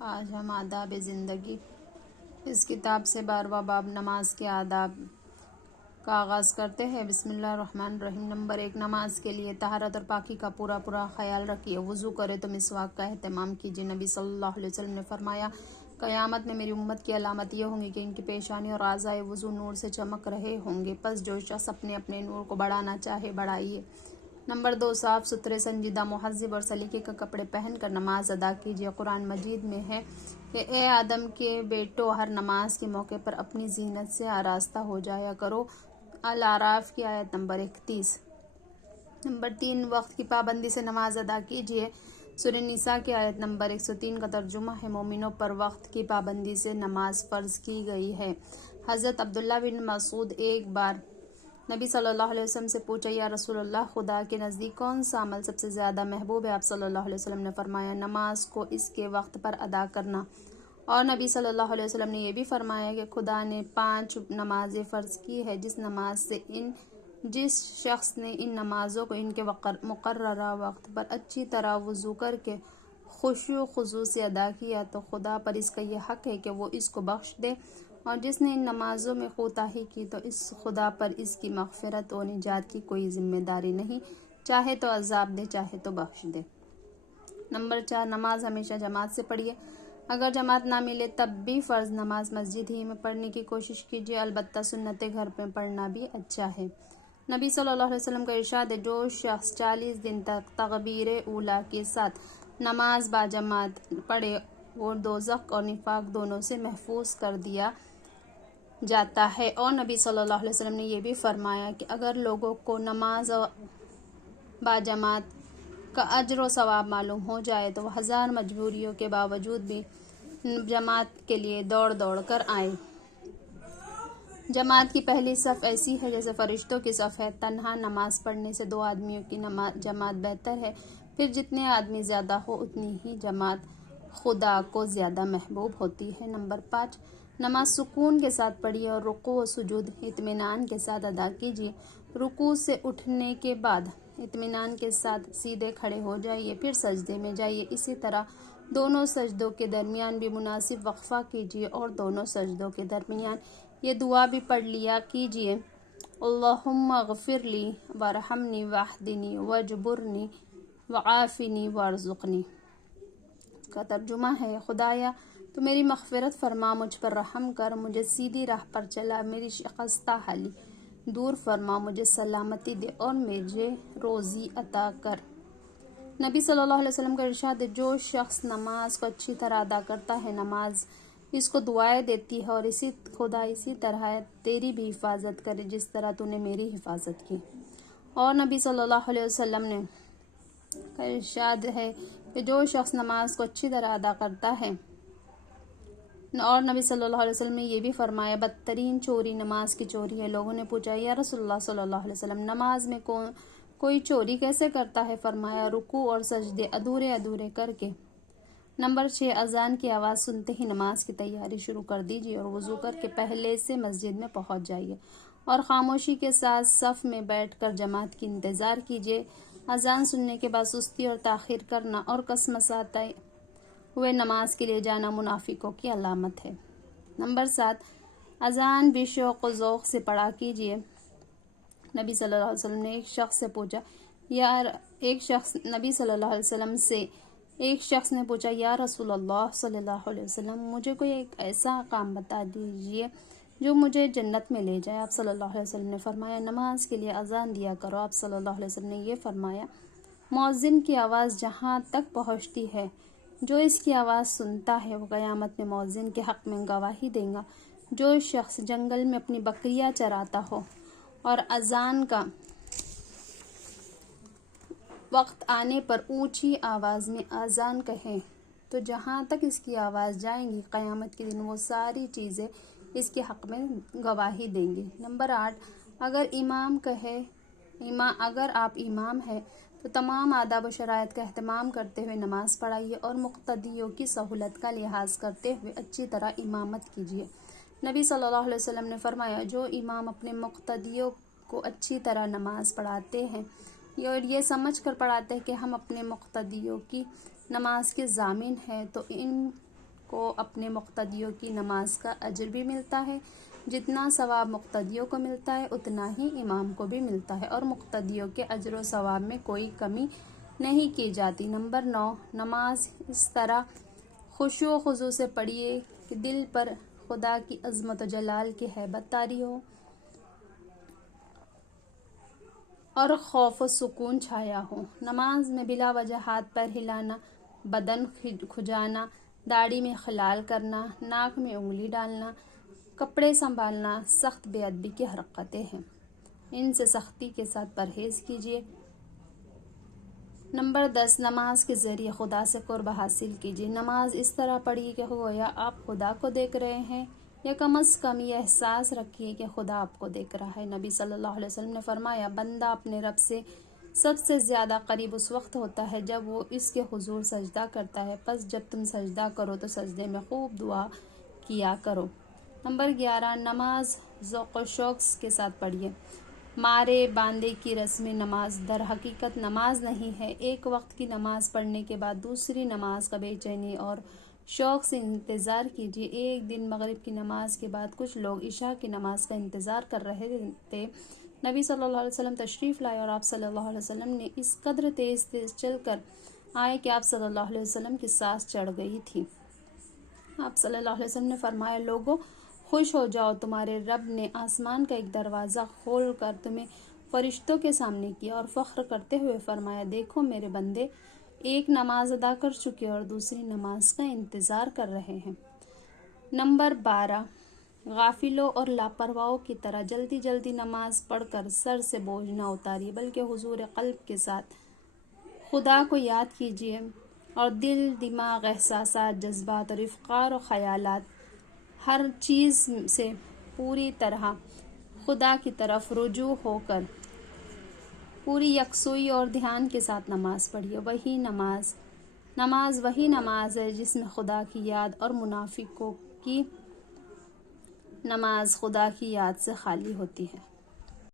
آج ہم آداب زندگی اس کتاب سے 12واں باب نماز کے آداب کا آغاز کرتے ہیں۔ بسم اللہ الرحمن الرحیم۔ نمبر 1، نماز کے لیے طہارت اور پاکی کا پورا خیال رکھیے۔ وضو کرے تو مسواک کا اہتمام کیجیے۔ نبی صلی اللہ علیہ وسلم نے فرمایا، قیامت میں میری امت کی علامت یہ ہوں گی کہ ان کی پیشانی اور اعضائے وضو نور سے چمک رہے ہوں گے، پس جو شخص اپنے اپنے نور کو بڑھانا چاہے بڑھائیے۔ نمبر 2، صاف ستھرے، سنجیدہ، مہذب اور سلیقے کے کپڑے پہن کر نماز ادا کیجیے۔ قرآن مجید میں ہے کہ اے آدم کے بیٹو، ہر نماز کے موقع پر اپنی زینت سے آراستہ ہو جایا کرو۔ الاعراف کی آیت نمبر 31۔ نمبر 3، وقت کی پابندی سے نماز ادا کیجیے۔ سورہ نساء کی آیت نمبر 103 کا ترجمہ ہے، مومنوں پر وقت کی پابندی سے نماز فرض کی گئی ہے۔ حضرت عبداللہ بن مسعود ایک بار نبی صلی اللہ علیہ وسلم سے پوچھا، یا رسول اللہ، خدا کے نزدیک کون سا عمل سب سے زیادہ محبوب ہے؟ آپ صلی اللہ علیہ وسلم نے فرمایا، نماز کو اس کے وقت پر ادا کرنا۔ اور نبی صلی اللہ علیہ وسلم نے یہ بھی فرمایا کہ خدا نے 5 نمازیں فرض کی ہے، جس شخص نے ان نمازوں کو ان کے مقررہ وقت پر اچھی طرح وضو کر کے خشوع و خضوع سے ادا کیا تو خدا پر اس کا یہ حق ہے کہ وہ اس کو بخش دے، اور جس نے ان نمازوں میں کوتاہی کی تو اس خدا پر اس کی مغفرت و نجات کی کوئی ذمہ داری نہیں، چاہے تو عذاب دے چاہے تو بخش دے۔ نمبر 4، نماز ہمیشہ جماعت سے پڑھیے۔ اگر جماعت نہ ملے تب بھی فرض نماز مسجد ہی میں پڑھنے کی کوشش کیجیے، البتہ سنتیں گھر میں پڑھنا بھی اچھا ہے۔ نبی صلی اللہ علیہ وسلم کا ارشاد ہے، جو شخص 40 دن تک تکبیر اولیٰ کے ساتھ نماز باجماعت پڑھے وہ دوزخ اور نفاق دونوں سے محفوظ کر دیا جاتا ہے۔ اور نبی صلی اللہ علیہ وسلم نے یہ بھی فرمایا کہ اگر لوگوں کو نماز باجماعت کا اجر و ثواب معلوم ہو جائے تو وہ 1000 مجبوریوں کے باوجود بھی جماعت کے لیے دوڑ کر آئیں۔ جماعت کی پہلی صف ایسی ہے جیسے فرشتوں کی صف ہے۔ تنہا نماز پڑھنے سے 2 آدمیوں کی جماعت بہتر ہے، پھر جتنے آدمی زیادہ ہو اتنی ہی جماعت خدا کو زیادہ محبوب ہوتی ہے۔ نمبر 5، نماز سکون کے ساتھ پڑھیے اور رکوع و سجود اطمینان کے ساتھ ادا کیجیے۔ رکوع سے اٹھنے کے بعد اطمینان کے ساتھ سیدھے کھڑے ہو جائیے، پھر سجدے میں جائیے۔ اسی طرح دونوں سجدوں کے درمیان بھی مناسب وقفہ کیجیے اور دونوں سجدوں کے درمیان یہ دعا بھی پڑھ لیا کیجیے، اللہم اغفر لی وارحمنی واہدنی واجبرنی وعافنی وارزقنی۔ اس کا ترجمہ ہے، خدایا تو میری مغفرت فرما، مجھ پر رحم کر، مجھے سیدھی راہ پر چلا، میری شکستہ حالی دور فرما، مجھے سلامتی دے اور مجھے روزی عطا کر۔ نبی صلی اللہ علیہ وسلم کا ارشاد ہے، جو شخص نماز کو اچھی طرح ادا کرتا ہے نماز اس کو دعائیں دیتی ہے، اور خدا اسی طرح تیری بھی حفاظت کرے جس طرح تو نے میری حفاظت کی۔ اور نبی صلی اللہ علیہ وسلم نے کا ارشاد ہے کہ جو شخص نماز کو اچھی طرح ادا کرتا ہے، اور نبی صلی اللہ علیہ وسلم نے یہ بھی فرمایا، بدترین چوری نماز کی چوری ہے۔ لوگوں نے پوچھا، یا رسول اللہ صلی اللہ علیہ وسلم، نماز میں کوئی چوری کیسے کرتا ہے؟ فرمایا، رکوع اور سجدے ادھورے کر کے۔ نمبر 6، اذان کی آواز سنتے ہی نماز کی تیاری شروع کر دیجیے اور وضو کر کے پہلے سے مسجد میں پہنچ جائیے اور خاموشی کے ساتھ صف میں بیٹھ کر جماعت کی انتظار کیجیے۔ اذان سننے کے بعد سستی اور تاخیر کرنا اور کسمساتے ہوئے نماز کے لیے جانا منافقوں کی علامت ہے۔ نمبر 7، اذان بھی شوق و ذوق سے پڑھا کیجیے۔ نبی صلی اللہ علیہ وسلم نے ایک شخص نے پوچھا، یا رسول اللہ صلی اللہ علیہ وسلم، مجھے کوئی ایک ایسا کام بتا دیجیے جو مجھے جنت میں لے جائے۔ آپ صلی اللہ علیہ وسلم نے فرمایا، نماز کے لیے اذان دیا کرو۔ آپ صلی اللہ علیہ وسلم نے یہ فرمایا، مؤذن کی آواز جہاں تک پہنچتی ہے، جو اس کی آواز سنتا ہے وہ قیامت میں مؤذن کے حق میں گواہی دے گا۔ جو شخص جنگل میں اپنی بکریاں چراتا ہو اور اذان کا وقت آنے پر اونچی آواز میں اذان کہے تو جہاں تک اس کی آواز جائے گی قیامت کے دن وہ ساری چیزیں اس کے حق میں گواہی دیں گی۔ نمبر 8، اگر آپ امام ہیں تو تمام آداب و شرائط کا اہتمام کرتے ہوئے نماز پڑھائیے اور مقتدیوں کی سہولت کا لحاظ کرتے ہوئے اچھی طرح امامت کیجیے۔ نبی صلی اللہ علیہ وسلم نے فرمایا، جو امام اپنے مقتدیوں کو اچھی طرح نماز پڑھاتے ہیں اور یہ سمجھ کر پڑھاتے ہیں کہ ہم اپنے مقتدیوں کی نماز کے ضامن ہیں تو ان کو اپنے مقتدیوں کی نماز کا اجر بھی ملتا ہے، جتنا ثواب مقتدیوں کو ملتا ہے اتنا ہی امام کو بھی ملتا ہے، اور مقتدیوں کے اجر و ثواب میں کوئی کمی نہیں کی جاتی۔ نمبر 9، نماز اس طرح خشوع و خضوع سے پڑھیے کہ دل پر خدا کی عظمت و جلال کی ہیبت طاری ہو اور خوف و سکون چھایا ہو۔ نماز میں بلا وجہ ہاتھ پیر ہلانا، بدن کھجانا، داڑھی میں خلال کرنا، ناک میں انگلی ڈالنا، کپڑے سنبھالنا سخت بے ادبی کی حرکتیں ہیں، ان سے سختی کے ساتھ پرہیز کیجیے۔ نمبر 10، نماز کے ذریعے خدا سے قرب حاصل کیجیے۔ نماز اس طرح پڑھیے کہ گویا آپ خدا کو دیکھ رہے ہیں، یا کم از کم یہ احساس رکھیے کہ خدا آپ کو دیکھ رہا ہے۔ نبی صلی اللہ علیہ وسلم نے فرمایا، بندہ اپنے رب سے سب سے زیادہ قریب اس وقت ہوتا ہے جب وہ اس کے حضور سجدہ کرتا ہے، پس جب تم سجدہ کرو تو سجدے میں خوب دعا کیا کرو۔ نمبر 11، نماز ذوق و شوق کے ساتھ پڑھیے۔ مارے باندے کی رسم نماز در حقیقت نماز نہیں ہے۔ ایک وقت کی نماز پڑھنے کے بعد دوسری نماز کا بے چینی اور شوق سے انتظار کیجیے۔ ایک دن مغرب کی نماز کے بعد کچھ لوگ عشاء کی نماز کا انتظار کر رہے تھے۔ نبی صلی اللہ علیہ وسلم تشریف لائے اور آپ صلی اللہ علیہ وسلم نے اس قدر تیز چل کر آئے کہ آپ صلی اللہ علیہ وسلم کی سانس چڑھ گئی تھی۔ آپ صلی اللہ علیہ وسلم نے فرمایا، لوگوں خوش ہو جاؤ، تمہارے رب نے آسمان کا ایک دروازہ کھول کر تمہیں فرشتوں کے سامنے کیا اور فخر کرتے ہوئے فرمایا، دیکھو میرے بندے ایک نماز ادا کر چکے اور دوسری نماز کا انتظار کر رہے ہیں۔ نمبر 12، غافلوں اور لاپرواہوں کی طرح جلدی جلدی نماز پڑھ کر سر سے بوجھ نہ اتاریے، بلکہ حضور قلب کے ساتھ خدا کو یاد کیجیے اور دل، دماغ، احساسات، جذبات اور افکار و خیالات ہر چیز سے پوری طرح خدا کی طرف رجوع ہو کر پوری یکسوئی اور دھیان کے ساتھ نماز پڑھیے۔ نماز وہی نماز ہے جس میں خدا کی یاد، اور منافقوں کی نماز خدا کی یاد سے خالی ہوتی ہے۔